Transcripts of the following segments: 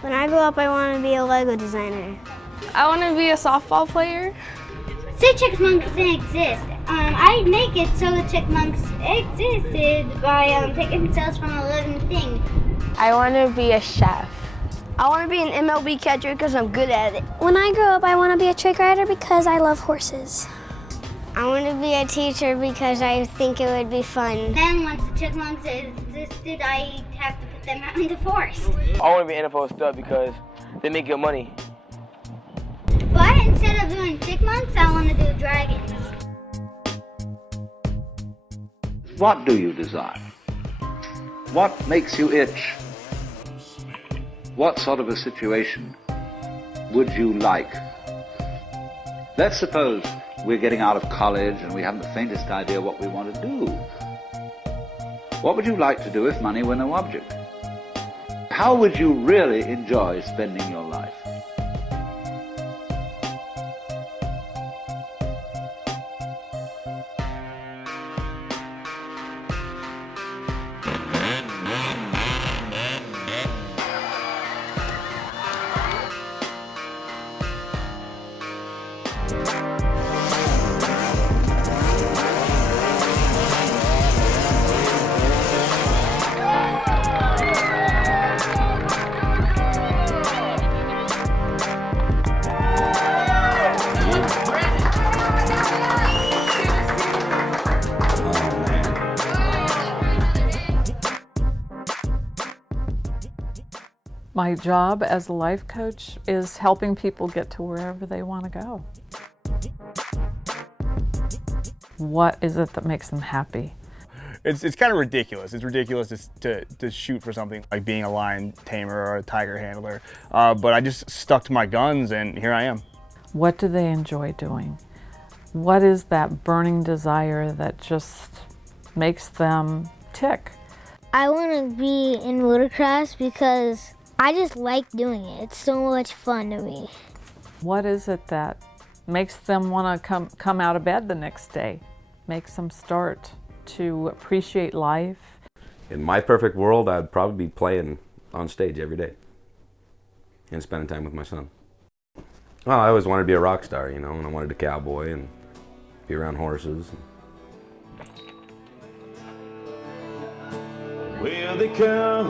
When I grow up, I want to be a Lego designer. I want to be a softball player. Say Chipmunks didn't exist. I make it so the Chipmunks existed by taking cells from a living thing. I want to be a chef. I want to be an MLB catcher because I'm good at it. When I grow up, I want to be a trick rider because I love horses. I want to be a teacher because I think it would be fun. Then once the Chipmunks existed, I have to put them out in the forest. I want to be an NFL stud because they make good money. But instead of doing chipmunks, I want to do dragons. What do you desire? What makes you itch? What sort of a situation would you like? Let's suppose we're getting out of college and we haven't the faintest idea what we want to do. What would you like to do if money were no object? How would you really enjoy spending your life? My job as a life coach is helping people get to wherever they want to go. What is it that makes them happy? It's kind of ridiculous. It's ridiculous to shoot for something like being a lion tamer or a tiger handler. But I just stuck to my guns and here I am. What do they enjoy doing? What is that burning desire that just makes them tick? I want to be in motocross because I just like doing it. It's so much fun to me. What is it that makes them want to come out of bed the next day? Makes them start to appreciate life? In my perfect world, I'd probably be playing on stage every day and spending time with my son. Well, I always wanted to be a rock star, you know, and I wanted to cowboy and be around horses. Well, they come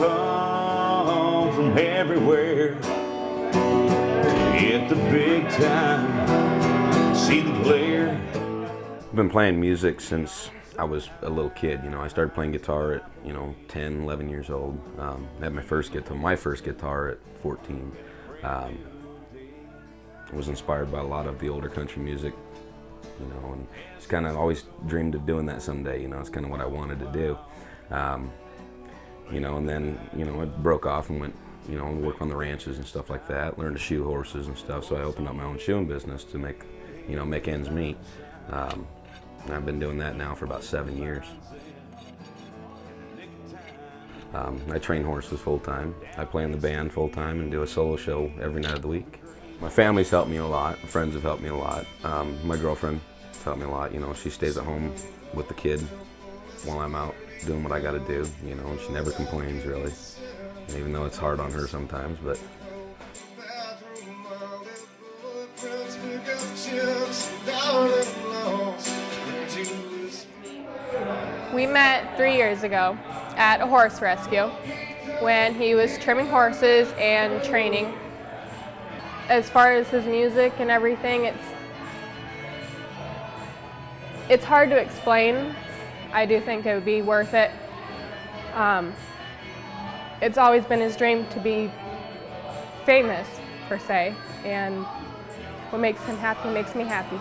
from everywhere to get the big time, see the glare. I've been playing music since I was a little kid. You know, I started playing guitar at, 10, 11 years old. I had my first guitar at 14. I was inspired by a lot of the older country music, and just kind of always dreamed of doing that someday. It's kind of what I wanted to do. And then, it broke off and went, work on the ranches and stuff like that, learned to shoe horses and stuff, so I opened up my own shoeing business to make ends meet. And I've been doing that now for about 7 years. I train horses full-time. I play in the band full-time and do a solo show every night of the week. My family's helped me a lot, my friends have helped me a lot. My girlfriend has helped me a lot. She stays at home with the kid while I'm out doing what I gotta do, and she never complains really, even though it's hard on her sometimes, but. We met 3 years ago at a horse rescue when he was trimming horses and training. As far as his music and everything, it's hard to explain. I do think it would be worth it. It's always been his dream to be famous, per se, and what makes him happy makes me happy.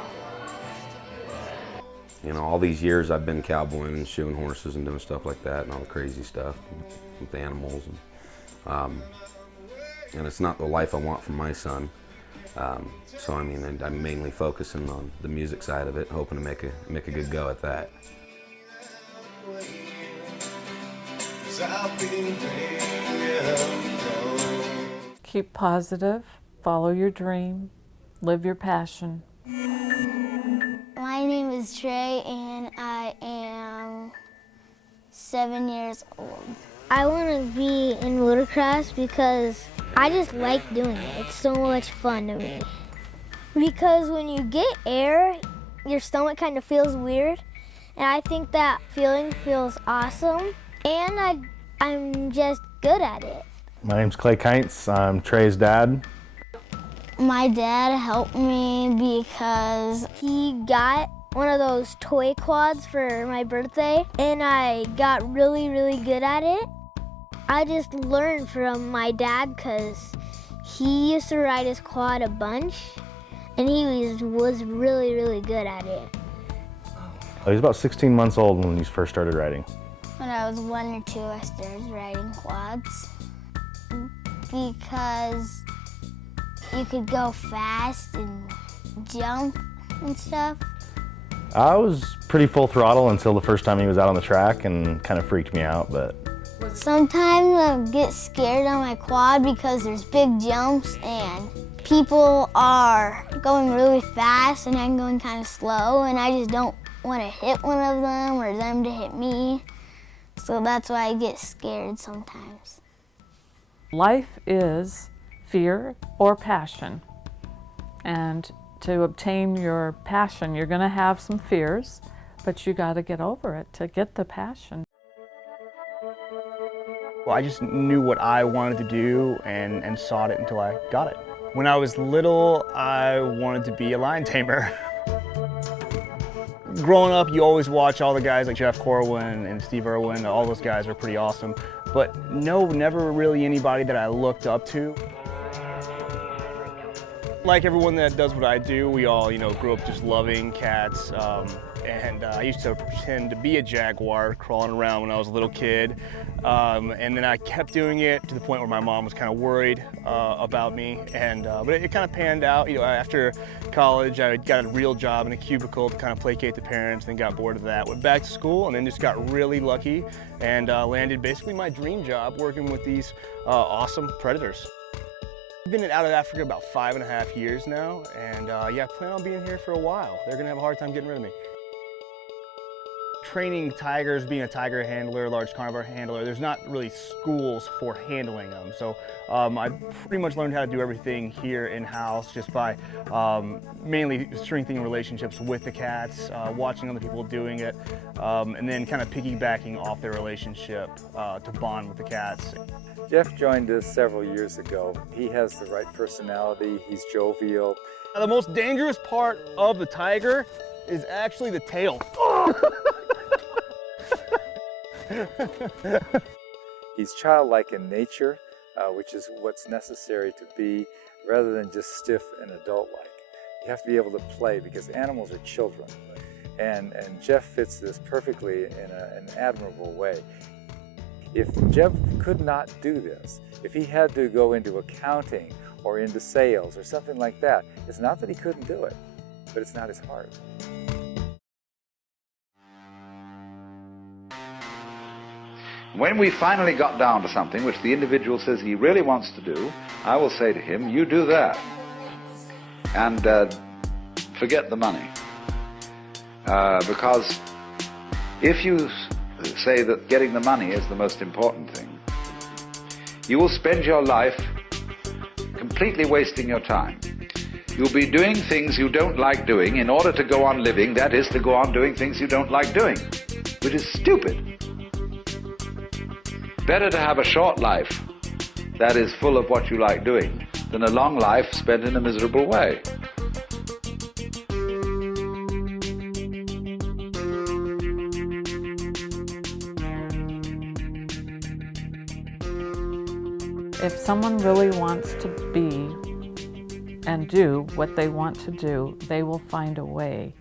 All these years I've been cowboying and shoeing horses and doing stuff like that and all the crazy stuff with the animals. And it's not the life I want for my son. So I'm mainly focusing on the music side of it, hoping to make a good go at that. Keep positive, follow your dream, live your passion. My name is Trey and I am 7 years old. I want to be in motocross because I just like doing it. It's so much fun to me. Because when you get air, your stomach kind of feels weird. And I think that feeling feels awesome. And I'm just good at it. My name's Clay Kientz. I'm Trey's dad. My dad helped me because he got one of those toy quads for my birthday, and I got really, really good at it. I just learned from my dad because he used to ride his quad a bunch, and he was really, really good at it. He was about 16 months old when he first started riding. When I was 1 or 2, I started riding quads because you could go fast and jump and stuff. I was pretty full throttle until the first time he was out on the track and kind of freaked me out, but. Sometimes I get scared on my quad because there's big jumps and people are going really fast and I'm going kind of slow, and I just don't want to hit one of them or them to hit me. So that's why I get scared sometimes. Life is fear or passion. And to obtain your passion, you're going to have some fears, but you got to get over it to get the passion. Well, I just knew what I wanted to do and sought it until I got it. When I was little, I wanted to be a lion tamer. Growing up, you always watch all the guys like Jeff Corwin and Steve Irwin. All those guys are pretty awesome. But no, never really anybody that I looked up to. Like everyone that does what I do, we all, grew up just loving cats. And I used to pretend to be a jaguar crawling around when I was a little kid. And then I kept doing it to the point where my mom was kind of worried about me. But it kind of panned out. After college, I got a real job in a cubicle to kind of placate the parents, then got bored of that. Went back to school and then just got really lucky and landed basically my dream job working with these awesome predators. I've been out of Africa about 5.5 years now, and I plan on being here for a while. They're gonna have a hard time getting rid of me. Training tigers, being a tiger handler, large carnivore handler, there's not really schools for handling them. So I pretty much learned how to do everything here in-house just by mainly strengthening relationships with the cats, watching other people doing it, and then kind of piggybacking off their relationship to bond with the cats. Jeff joined us several years ago. He has the right personality, he's jovial. The most dangerous part of the tiger is actually the tail. He's childlike in nature, which is what's necessary to be, rather than just stiff and adult-like. You have to be able to play because animals are children. And Jeff fits this perfectly in an admirable way. If Jeff could not do this, if he had to go into accounting or into sales or something like that, it's not that he couldn't do it, but it's not his heart. When we finally got down to something which the individual says he really wants to do, I will say to him, you do that. And forget the money. Because if you say that getting the money is the most important thing, you will spend your life completely wasting your time. You'll be doing things you don't like doing in order to go on living, that is, to go on doing things you don't like doing, which is stupid. Better to have a short life that is full of what you like doing than a long life spent in a miserable way. If someone really wants to be and do what they want to do, they will find a way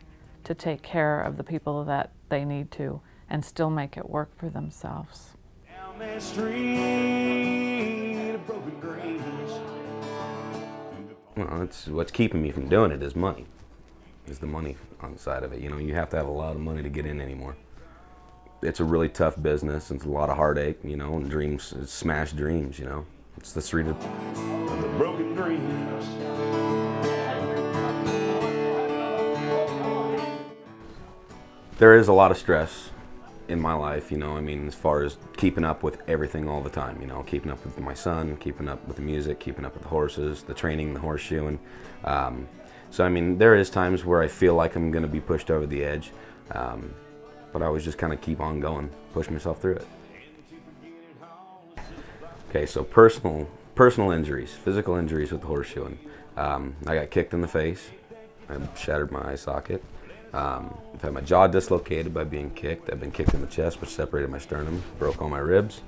to take care of the people that they need to and still make it work for themselves. Down that street of broken dreams. Well, it's what's keeping me from doing it is money. Is the money on the side of it. You have to have a lot of money to get in anymore. It's a really tough business. It's a lot of heartache, and dreams, smashed dreams, It's the street of the broken dreams. There is a lot of stress in my life, you know, I mean, as far as keeping up with everything all the time, you know, keeping up with my son, keeping up with the music, keeping up with the horses, the training, the horseshoeing. So, I mean, there is times where I feel like I'm going to be pushed over the edge, but I always just kind of keep on going, push myself through it. Okay, so personal injuries, physical injuries with the horseshoeing. I got kicked in the face. I shattered my eye socket. I've had my jaw dislocated by being kicked. I've been kicked in the chest, which separated my sternum, broke all my ribs.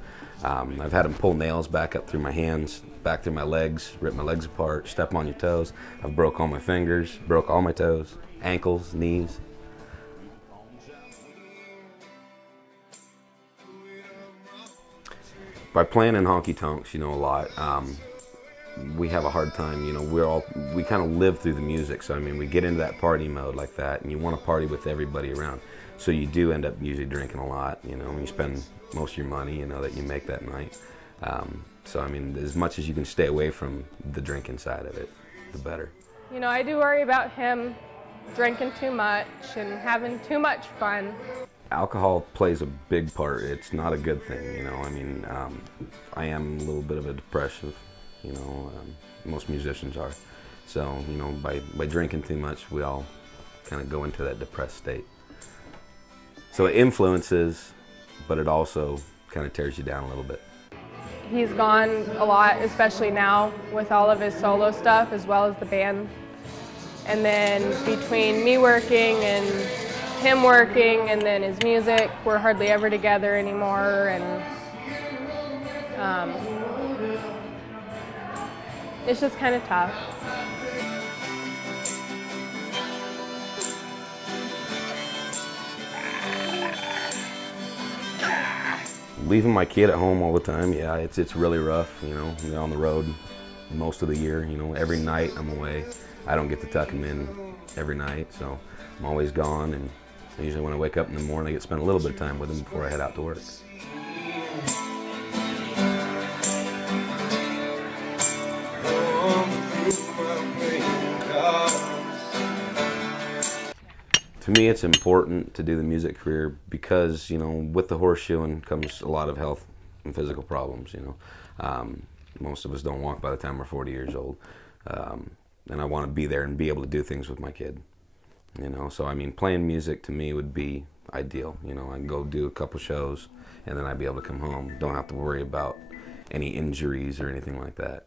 I've had them pull nails back up through my hands, back through my legs, rip my legs apart, step on your toes. I've broke all my fingers, broke all my toes, ankles, knees. By playing in honky tonks, you know, a lot, we have a hard time, you know, we kind of live through the music. So, I mean, we get into that party mode like that, and you want to party with everybody around. So you do end up usually drinking a lot, you know, and you spend most of your money, you know, that you make that night. So, I mean, as much as you can stay away from the drinking side of it, the better. You know, I do worry about him drinking too much and having too much fun. Alcohol plays a big part. It's not a good thing, you know. I mean, I am a little bit of a depressive, you know, most musicians are. So, you know, by drinking too much, we all kind of go into that depressed state. So it influences, but it also kind of tears you down a little bit. He's gone a lot, especially now with all of his solo stuff as well as the band. And then between me working and him working and then his music, we're hardly ever together anymore, and it's just kind of tough. Leaving my kid at home all the time, yeah, it's really rough, you know. We're on the road most of the year, you know. Every night I'm away. I don't get to tuck him in every night, so I'm always gone, and usually when I wake up in the morning, I get to spend a little bit of time with him before I head out to work. To me, it's important to do the music career because, you know, with the horseshoeing comes a lot of health and physical problems, you know. Most of us don't walk by the time we're 40 years old. And I want to be there and be able to do things with my kid, you know. So, I mean, playing music to me would be ideal. You know, I can go do a couple shows and then I'd be able to come home. Don't have to worry about any injuries or anything like that.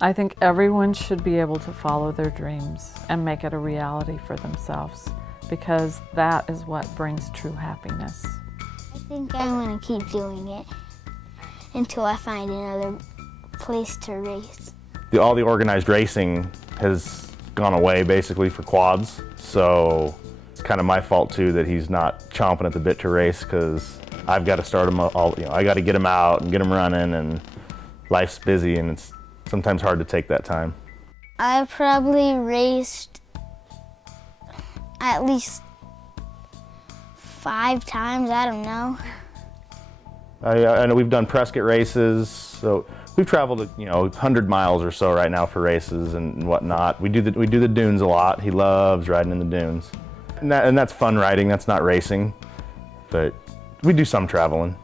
I think everyone should be able to follow their dreams and make it a reality for themselves, because that is what brings true happiness. I think I want to keep doing it until I find another place to race. All the organized racing has gone away basically for quads, so it's kind of my fault too that he's not chomping at the bit to race, because I've got to start him all, you know, I got to get him out and get him running, and life's busy and it's sometimes hard to take that time. I've probably raced at least 5 times, I don't know. I know we've done Prescott races, so we've traveled, you know, 100 miles or so right now for races and whatnot. We do the dunes a lot. He loves riding in the dunes, and that's fun riding. That's not racing, but we do some traveling.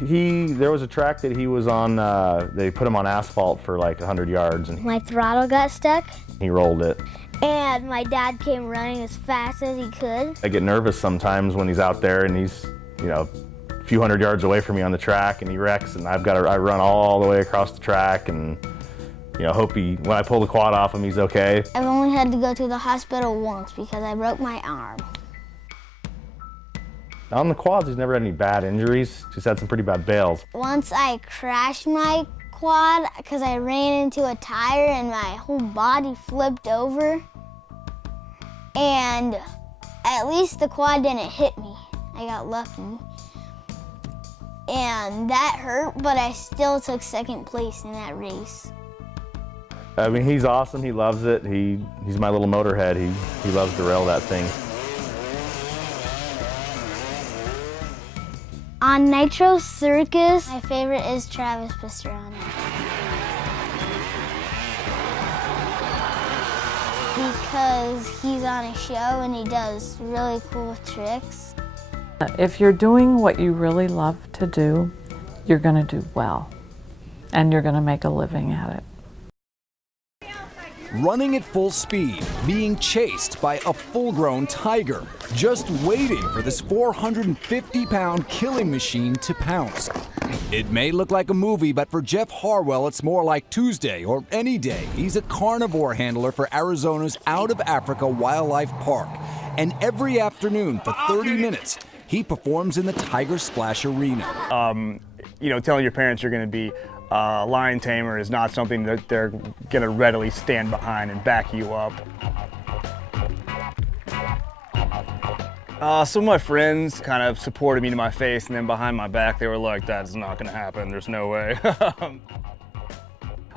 There was a track that he was on. They put him on asphalt for like 100 yards, and My throttle got stuck, he rolled it. and my dad came running as fast as he could. I get nervous sometimes when he's out there and he's, you know, a few hundred yards away from me on the track and he wrecks, and I run all the way across the track and, you know, hope when I pull the quad off him, he's okay. I've only had to go to the hospital once because I broke my arm. On the quads, he's never had any bad injuries. He's had some pretty bad bails. Once I crashed my quad because I ran into a tire and my whole body flipped over. And at least the quad didn't hit me. I got lucky. And that hurt, but I still took second place in that race. I mean, he's awesome. He loves it. He's my little motorhead. He loves to rail that thing. On Nitro Circus, my favorite is Travis Pastrana. because he's on a show and he does really cool tricks. If you're doing what you really love to do, you're going to do well, and you're going to make a living at it. Running at full speed, being chased by a full-grown tiger, just waiting for this 450-pound killing machine to pounce. It may look like a movie, but for Jeff Harwell, it's more like Tuesday or any day. He's a carnivore handler for Arizona's Out of Africa Wildlife Park. And every afternoon for 30 minutes, he performs in the Tiger Splash Arena. You know, telling your parents you're going to be a lion tamer is not something that they're going to readily stand behind and back you up. Some of my friends kind of supported me to my face, and then behind my back they were like, that's not going to happen, there's no way.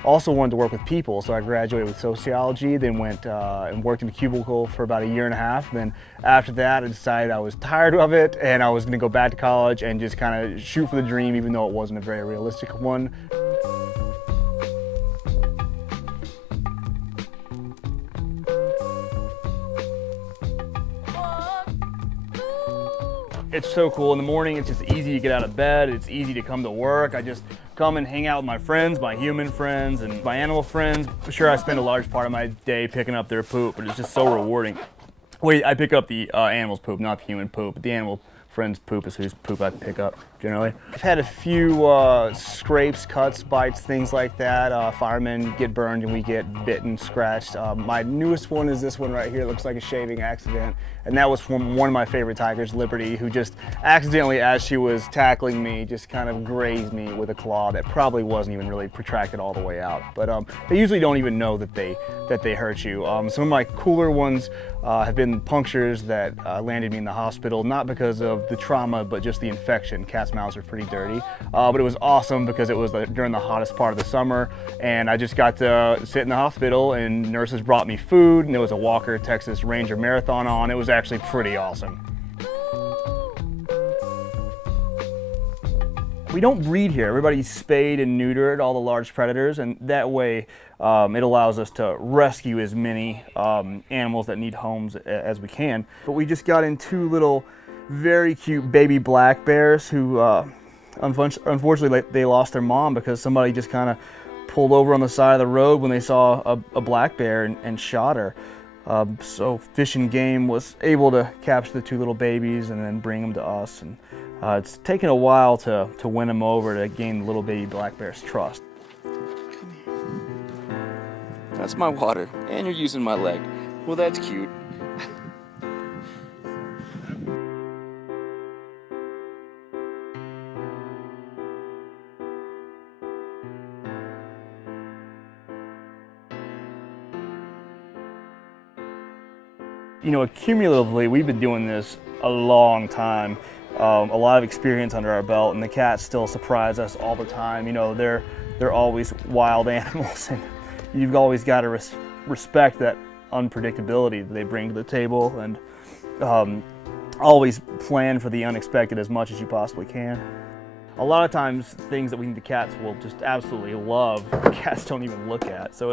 Also wanted to work with people, so I graduated with sociology, then went and worked in a cubicle for about 1.5 years. Then after that, I decided I was tired of it and I was going to go back to college and just kind of shoot for the dream, even though it wasn't a very realistic one. It's so cool. In the morning, it's just easy to get out of bed. It's easy to come to work. I just come and hang out with my friends, my human friends and my animal friends. Sure, I spend a large part of my day picking up their poop, but it's just so rewarding. Wait, I pick up the animal's poop, not the human poop. But the animal friend's poop is whose poop I pick up, generally. I've had a few scrapes, cuts, bites, things like that. Firemen get burned and we get bitten, scratched. My newest one is this one right here. It looks like a shaving accident. And that was from one of my favorite tigers, Liberty, who just accidentally, as she was tackling me, just kind of grazed me with a claw that probably wasn't even really protracted all the way out. But they usually don't even know that they hurt you. Some of my cooler ones have been punctures that landed me in the hospital, not because of the trauma, but just the infection. Cats' mouths are pretty dirty. But it was awesome because it was during the hottest part of the summer, and I just got to sit in the hospital, and nurses brought me food, and there was a Walker Texas Ranger Marathon on. It was actually pretty awesome. We don't breed here. Everybody's spayed and neutered, all the large predators, and that way it allows us to rescue as many animals that need homes as we can. But we just got in 2 little very cute baby black bears who unfortunately they lost their mom because somebody just kind of pulled over on the side of the road when they saw a black bear and shot her. So Fish and Game was able to capture the 2 little babies and then bring them to us. And it's taken a while to win them over, to gain the little baby black bear's trust. Come here. That's my water, and you're using my leg. Well, that's cute. You know, cumulatively, we've been doing this a long time. A lot of experience under our belt, and the cats still surprise us all the time. You know, they're always wild animals, and you've always got to respect that unpredictability that they bring to the table, and always plan for the unexpected as much as you possibly can. A lot of times, things that we think the cats will just absolutely love, the cats don't even look at. So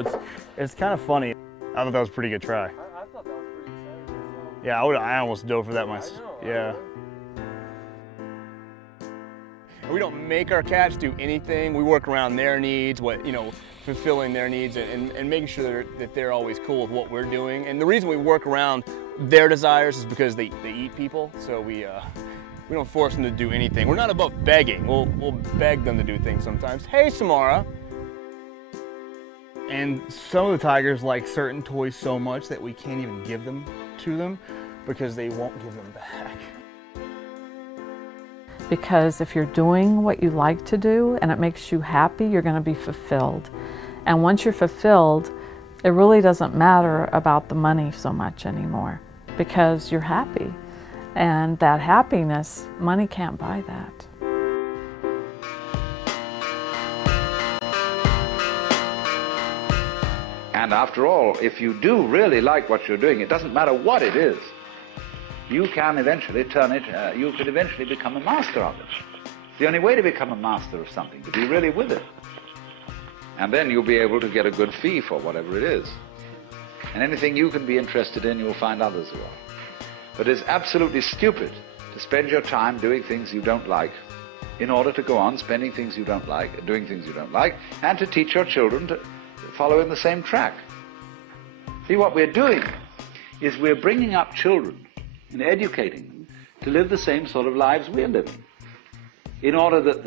it's kind of funny. I thought that was a pretty good try. I thought that was pretty exciting. Yeah, I almost dove for that myself. Yeah. We don't make our cats do anything. We work around their needs, fulfilling their needs and making sure that they're always cool with what we're doing. And the reason we work around their desires is because they eat people. So we don't force them to do anything. We're not above begging. We'll beg them to do things sometimes. Hey, Samara. And some of the tigers like certain toys so much that we can't even give them to them because they won't give them back. Because if you're doing what you like to do and it makes you happy, you're going to be fulfilled. And once you're fulfilled, it really doesn't matter about the money so much anymore because you're happy. And that happiness, money can't buy that. And after all, if you do really like what you're doing, it doesn't matter what it is. You can eventually you could eventually become a master of it. It's the only way to become a master of something, to be really with it. And then you'll be able to get a good fee for whatever it is. And anything you can be interested in, you'll find others who are. But it's absolutely stupid to spend your time doing things you don't like in order to go on spending things you don't like, doing things you don't like, and to teach your children to follow in the same track. See, what we're doing is we're bringing up children and educating them to live the same sort of lives we're living, in order that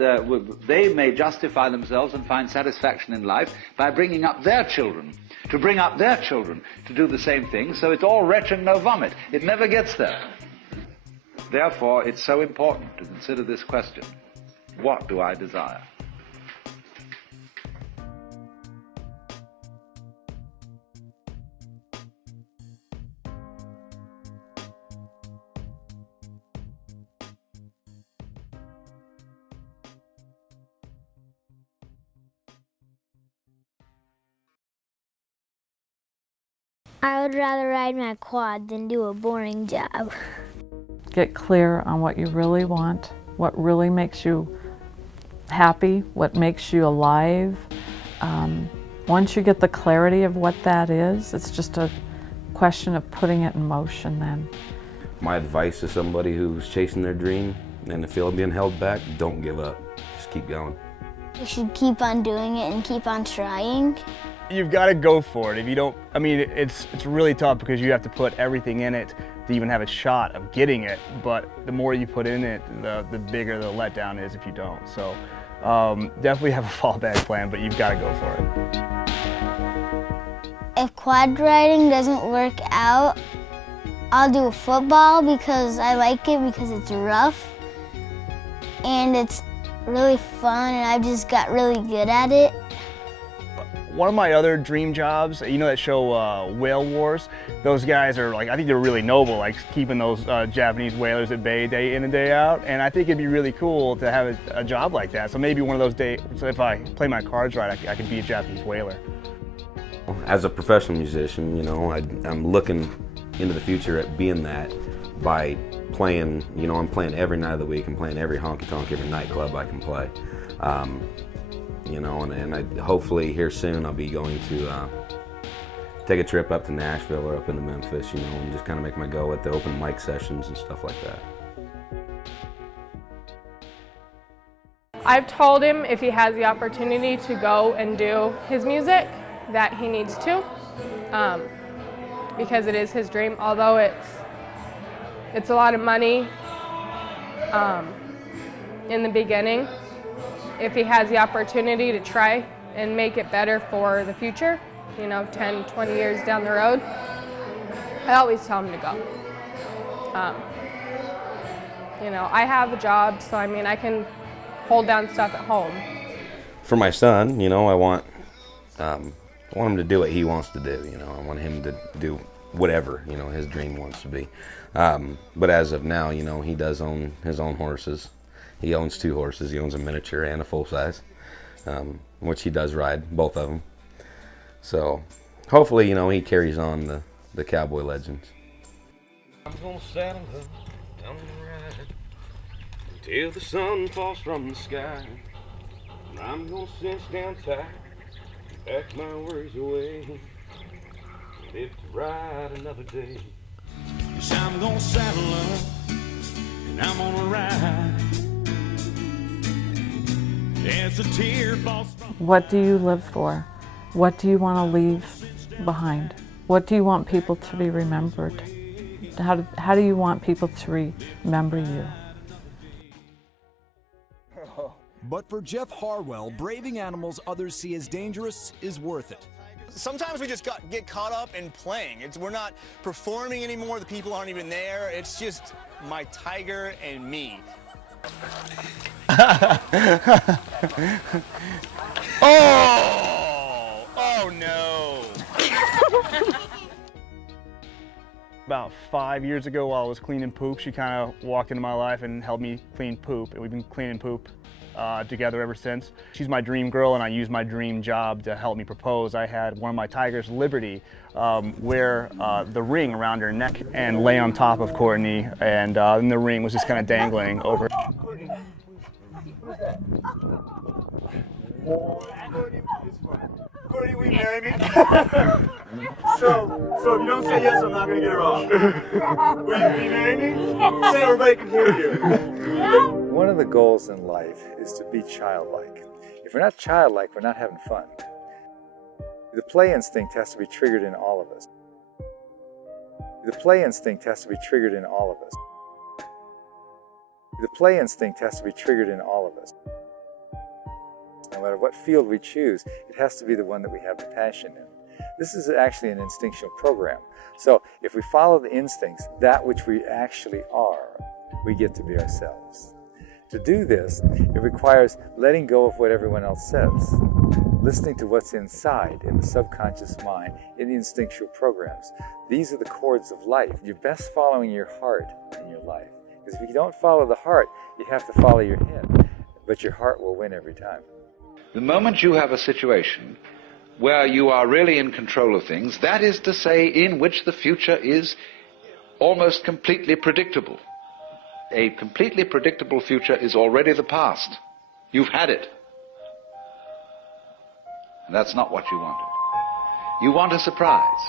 they may justify themselves and find satisfaction in life by bringing up their children, to bring up their children to do the same thing, so it's all retch and no vomit. It never gets there. Therefore, it's so important to consider this question: what do I desire? I would rather ride my quad than do a boring job. Get clear on what you really want, what really makes you happy, what makes you alive. Once you get the clarity of what that is, it's just a question of putting it in motion then. My advice to somebody who's chasing their dream and they feel being held back, don't give up. Just keep going. You should keep on doing it and keep on trying. You've got to go for it. If you don't, I mean, it's really tough because you have to put everything in it to even have a shot of getting it. But the more you put in it, the bigger the letdown is if you don't. So definitely have a fallback plan, but you've got to go for it. If quad riding doesn't work out, I'll do football because I like it because it's rough and it's really fun and I've just got really good at it. One of my other dream jobs, you know that show Whale Wars? Those guys are like, I think they're really noble, like keeping those Japanese whalers at bay day in and day out. And I think it'd be really cool to have a job like that. So maybe one of those days, so if I play my cards right, I could be a Japanese whaler. As a professional musician, you know, I'm looking into the future at being that by playing, you know, I'm playing every night of the week, I'm playing every honky-tonk, every nightclub I can play. You know, and I hopefully here soon I'll be going to take a trip up to Nashville or up into Memphis, you know, and just kind of make my go at the open mic sessions and stuff like that. I've told him if he has the opportunity to go and do his music, that he needs to, because it is his dream, although it's a lot of money in the beginning. If he has the opportunity to try and make it better for the future, you know, 10, 20 years down the road, I always tell him to go. You know, I have a job, so I mean, I can hold down stuff at home. For my son, you know, I want him to do what he wants to do, you know. I want him to do whatever, you know, his dream wants to be. But as of now, you know, he does own his own horses. He owns 2 horses. He owns a miniature and a full-size, which he does ride, both of them. So hopefully, you know, he carries on the cowboy legends. I'm gonna saddle up down the ride until the sun falls from the sky. And I'm gonna cinch down tight, pack my worries away, and live to ride another day. 'Cause I'm gonna saddle up and I'm gonna ride. As a tear falls from. What do you live for? What do you want to leave behind? What do you want people to be remembered? How do you want people to remember you? But for Jeff Harwell, braving animals others see as dangerous is worth it. Sometimes we just get caught up in playing. We're not performing anymore. The people aren't even there. It's just my tiger and me. Oh no. About 5 years ago while I was cleaning poop, she kind of walked into my life and helped me clean poop. And we've been cleaning poop together ever since. She's my dream girl and I used my dream job to help me propose. I had one of my tigers, Liberty, wear the ring around her neck and lay on top of Courtney, and the ring was just kind of dangling over. Courtney, will you marry me? So if you don't say yes, I'm not going to get her off. Will you marry me? Say everybody can hear you. One of the goals in life is to be childlike. If we're not childlike, we're not having fun. The play instinct has to be triggered in all of us. The play instinct has to be triggered in all of us. The play instinct has to be triggered in all of us. No matter what field we choose, it has to be the one that we have the passion in. This is actually an instinctual program. So if we follow the instincts, that which we actually are, we get to be ourselves. To do this, it requires letting go of what everyone else says, listening to what's inside in the subconscious mind, in the instinctual programs. These are the chords of life. You're best following your heart in your life. Because if you don't follow the heart, you have to follow your head. But your heart will win every time. The moment you have a situation where you are really in control of things, that is to say, in which the future is almost completely predictable. A completely predictable future is already the past. You've had it. And that's not what you wanted. You want a surprise.